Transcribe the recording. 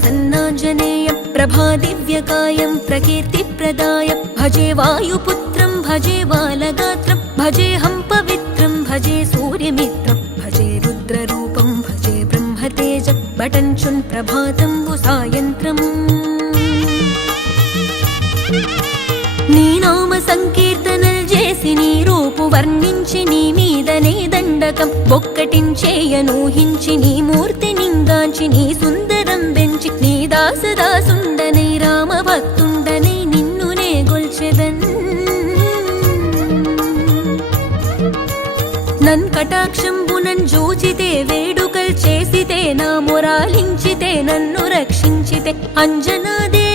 प्रसन्नाञ्जनेयं प्रभादिव्यकायं प्रकीर्तिप्रदाय भजे वायुपुत्रं भजे बालगात्रं भजेऽहं पवित्रं भजे सूर्यमित्रं भजे रुद्ररूपं भजे ब्रह्मतेजं बटञ्चुन् प्रभातं सायन्त्रम् నీ నామ సంకీర్తనలు చేసి నీ రూపు వర్ణించి నీ మీదనే దండకం ఒక్కటించేయనూహించి నీ మూర్తి నింగాంచి నీ సుందరం పెంచి నీ దాసదాసుండనై రామభక్తుండనై నిన్నునే గొల్చెదన్ నన్ కటాక్షంబునన్ జూచితే వేడుకల్ చేసితే నా మొరాలించితే నన్ను రక్షించితే అంజనాదే